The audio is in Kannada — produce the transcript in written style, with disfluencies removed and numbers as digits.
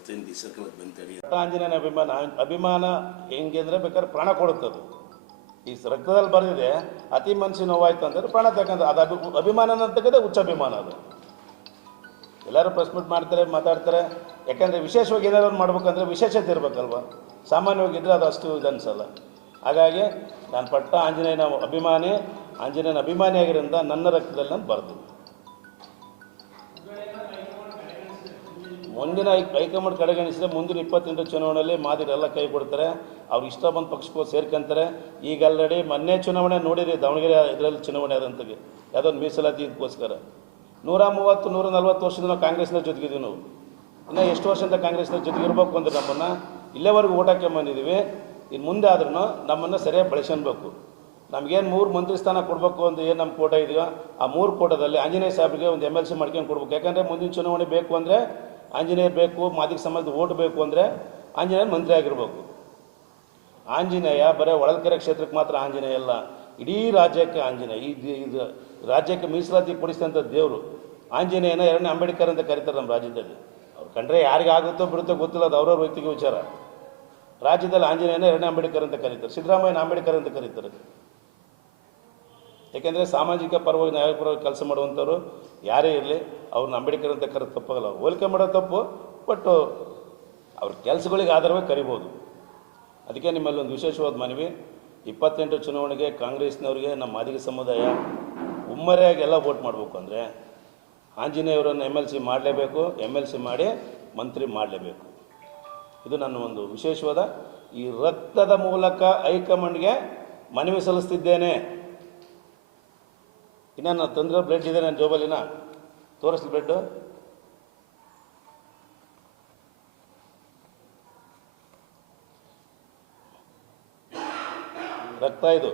ಪ್ರತಿನಿಧಿ ಸರ್ಕಲ್ ಬಂತೇಳಿ ಆಂಜನೇಯನ ಅಭಿಮಾನ ಹೆಂಗೆ ಅಂದರೆ ಬೇಕಾದ್ರೆ ಪ್ರಾಣ ಕೊಡುತ್ತದು. ಈ ರಕ್ತದಲ್ಲಿ ಬರೆದಿದೆ, ಅತಿ ಮನಸ್ಸಿನ ನೋವಾಯ್ತು ಅಂತಂದ್ರೆ ಪ್ರಾಣ ತಕ್ಕಂಥ ಅದು ಅಭಿಮಾನ ಅಂತಕ್ಕಂಥ ಹುಚ್ಚ ಅಭಿಮಾನ. ಅದು ಎಲ್ಲರೂ ಪ್ರೆಸ್ ಮೀಟ್ ಮಾಡ್ತಾರೆ, ಮಾತಾಡ್ತಾರೆ. ಯಾಕಂದರೆ ವಿಶೇಷವಾಗಿ ಏನಾದ್ರು ಮಾಡ್ಬೇಕಂದ್ರೆ ವಿಶೇಷತೆ ಇರಬೇಕಲ್ವ. ಸಾಮಾನ್ಯವಾಗಿದ್ದರೆ ಅದು ಅಷ್ಟು ಇದು ಅನಿಸಲ್ಲ. ಹಾಗಾಗಿ ನಾನು ಪಟ್ಟ ಆಂಜನೇಯನ ಅಭಿಮಾನಿ ಆಗಿರೋದ್ರಿಂದ ನನ್ನ ರಕ್ತದಲ್ಲಿ ನಾನು ಬರ್ತೀನಿ. ಮುಂದಿನ ಹೈಕಮಾಂಡ್ ಕಡೆಗಣಿಸಿದ್ರೆ ಮುಂದಿನ 28 ಚುನಾವಣೆಯಲ್ಲಿ ಮಾದಿರೆಲ್ಲ ಕೈ ಕೊಡ್ತಾರೆ. ಅವ್ರು ಇಷ್ಟ ಬಂದ ಪಕ್ಷಕ್ಕೆ ಸೇರ್ಕೊಂತಾರೆ. ಈಗ ಆಲ್ರೆಡಿ ಮೊನ್ನೆ ಚುನಾವಣೆ ನೋಡಿರಿ, ದಾವಣಗೆರೆ ಇದರಲ್ಲಿ ಚುನಾವಣೆ ಆದಂಥಗೆ ಯಾವುದೊಂದು ಮೀಸಲಾತಿ ಇದಕ್ಕೋಸ್ಕರ 130-140 ವರ್ಷದಿಂದ ನಾವು ಕಾಂಗ್ರೆಸ್ನ ಜೊತೆಗಿದ್ದೀವಿ. ನಾವು ಇನ್ನೂ ಎಷ್ಟು ವರ್ಷದಿಂದ ಕಾಂಗ್ರೆಸ್ನ ಜೊತೆಗೆ ಇರಬೇಕು ಅಂದರೆ ನಮ್ಮನ್ನು ಇಲ್ಲೇವರೆಗೂ ಓಟ್ ಹಾಕ್ಕೊಂಬಂದಿದ್ದೀವಿ. ಇನ್ನು ಮುಂದೆ ಆದ್ರೂ ನಮ್ಮನ್ನು ಸರಿಯಾಗಿ ಬಳಸ್ಕೊಳ್ಬೇಕು. ನಮಗೇನು 3 ಮಂತ್ರಿ ಸ್ಥಾನ ಕೊಡಬೇಕು ಅಂತ ಏನು ನಮ್ಮ ಕೋಟ ಇದೆಯೋ ಆ 3 ಕೋಟದಲ್ಲಿ ಆಂಜನೇಯ ಸಾಹೇಬ್ರಿಗೆ ಒಂದು MLC ಮಾಡ್ಕೊಂಡು ಕೊಡ್ಬೇಕು. ಯಾಕಂದರೆ ಮುಂದಿನ ಚುನಾವಣೆ ಬೇಕು ಅಂದರೆ ಆಂಜನೇಯ ಬೇಕು, ಮಾದಿಗ ಸಮಾಜದ ಓಟ್ ಬೇಕು ಅಂದರೆ ಆಂಜನೇಯ ಮಂತ್ರಿ ಆಗಿರ್ಬೇಕು. ಆಂಜನೇಯ ಬರೀ ಹೊಳಲ್ಕೆರೆ ಕ್ಷೇತ್ರಕ್ಕೆ ಮಾತ್ರ ಆಂಜನೇಯ ಅಲ್ಲ, ಇಡೀ ರಾಜ್ಯಕ್ಕೆ ಆಂಜನೇಯ. ಇದು ರಾಜ್ಯಕ್ಕೆ ಮೀಸಲಾತಿ ಕೊಡಿಸಿದಂಥ ದೇವರು ಆಂಜನೇಯನ 2ನೇ ಅಂಬೇಡ್ಕರ್ ಅಂತ ಕರೀತಾರೆ ನಮ್ಮ ರಾಜ್ಯದಲ್ಲಿ. ಅವ್ರು ಕಂಡ್ರೆ ಯಾರಿಗೆ ಆಗುತ್ತೋ ಬಿಡುತ್ತೋ ಗೊತ್ತಿಲ್ಲ, ಅದು ಅವ್ರವ್ರ ವೈಯಕ್ತಿಕ ವಿಚಾರ. ರಾಜ್ಯದಲ್ಲಿ ಆಂಜನೇಯನ 2ನೇ ಅಂಬೇಡ್ಕರ್ ಅಂತ ಕರೀತಾರೆ, ಸಿದ್ದರಾಮಯ್ಯನ ಅಂಬೇಡ್ಕರ್ ಅಂತ ಕರೀತಾರೆ. ಯಾಕೆಂದರೆ ಸಾಮಾಜಿಕ ಪರವಾಗಿ ನ್ಯಾಯಪರವಾಗಿ ಕೆಲಸ ಮಾಡುವಂಥವ್ರು ಯಾರೇ ಇರಲಿ ಅವ್ರನ್ನ ಅಂಬೇಡ್ಕರ್ ಅಂತ ಕರೆದು ತಪ್ಪಾಗಲ್ಲ. ಅವ್ರು ಹೋಲಿಕೆ ಮಾಡೋದು ತಪ್ಪು, ಬಟ್ ಅವ್ರ ಕೆಲಸಗಳಿಗೆ ಆಧಾರವಾಗಿ ಕರಿಬೋದು. ಅದಕ್ಕೆ ನಿಮ್ಮಲ್ಲಿ ಒಂದು ವಿಶೇಷವಾದ ಮನವಿ, 28 ಚುನಾವಣೆಗೆ ಕಾಂಗ್ರೆಸ್ನವ್ರಿಗೆ ನಮ್ಮ ಮಾದಿಗ ಸಮುದಾಯ ಒಮ್ಮರೆಯಾಗಿ ಎಲ್ಲ ವೋಟ್ ಮಾಡಬೇಕು ಅಂದರೆ ಆಂಜನೇಯವರನ್ನು MLC ಮಾಡಲೇಬೇಕು. MLC ಮಾಡಿ ಮಂತ್ರಿ ಮಾಡಲೇಬೇಕು. ಇದು ನನ್ನ ಒಂದು ವಿಶೇಷವಾದ ಈ ರಕ್ತದ ಮೂಲಕ ಹೈಕಮಾಂಡ್ಗೆ ಮನವಿ ಸಲ್ಲಿಸ್ತಿದ್ದೇನೆ. ಇನ್ನು ನಾನು ತಂದ್ರೆ ಬ್ಲಡ್ ಇದೆ ನನ್ನ ಜೋಬಲ್ಲಿನ, ತೋರಿಸ್ಲಿ ಬ್ಲಡ್ಡು. ರಕ್ತ ಇದು.